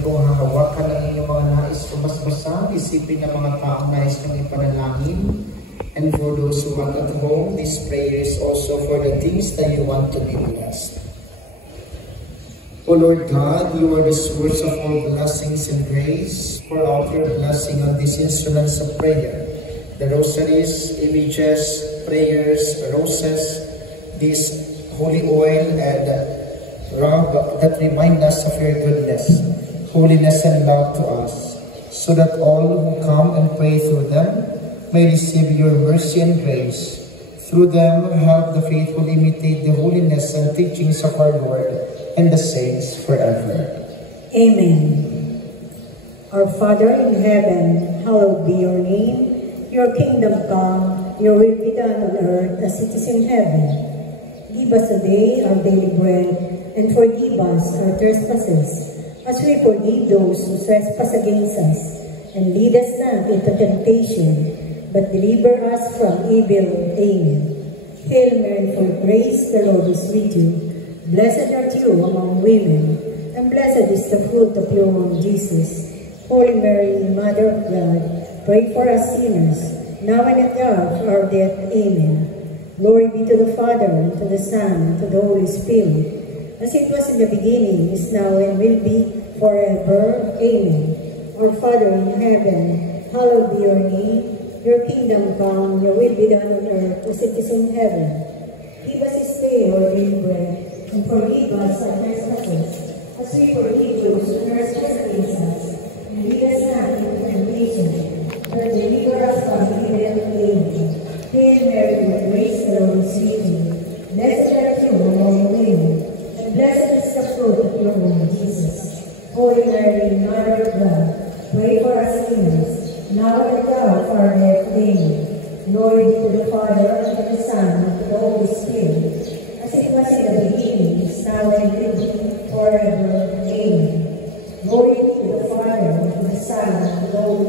kung hahawakan ng inyong mga nais pabasbasa, isipin ng mga taong nais ng ipanalangin. And for those who want at home, this prayer is also for the things that you want to be blessed. O Lord God, you are the source of all blessings and grace. Pour out your blessing on these instruments of prayer, the rosaries, images, prayers, roses, this holy oil and rub that remind us of your goodness, holiness and love to us, so that all who come and pray through them may receive your mercy and grace. Through them, help the faithful imitate the holiness and teachings of our Lord and the saints forever. Amen. Our Father in heaven, hallowed be your name. Your kingdom come, your will be done on earth as it is in heaven. Give us today our daily bread, and forgive us our trespasses, as we forgive those who trespass against us. And lead us not into temptation, but deliver us from evil. Amen. Hail Mary, full of grace, the Lord is with you. Blessed art you among women, and blessed is the fruit of your womb, Jesus. Holy Mary, Mother of God, pray for us sinners, now and at the hour of our death. Amen. Glory be to the Father, and to the Son, and to the Holy Spirit, as it was in the beginning, is now, and will be forever. Amen. Our Father in heaven, hallowed be your name. Your kingdom come, your will be done on earth as it is in heaven. Give us this day our daily bread, and forgive us our trespasses, as we forgive those who trespass against us. And lead us not into temptation, but deliver us from evil. Amen. Hail Mary, full of grace, the Lord is with you. Blessed art you among women, and blessed is the fruit of your womb, Jesus. Holy Mary, Mother of God, pray for us sinners, now and at the hour of our death. Amen. Glory be to the Father, and to the Son, and to the Holy Spirit, as it was in the beginning, is now, and will be forever. Amen. Glory be to the Father, and to the Son, and to the Holy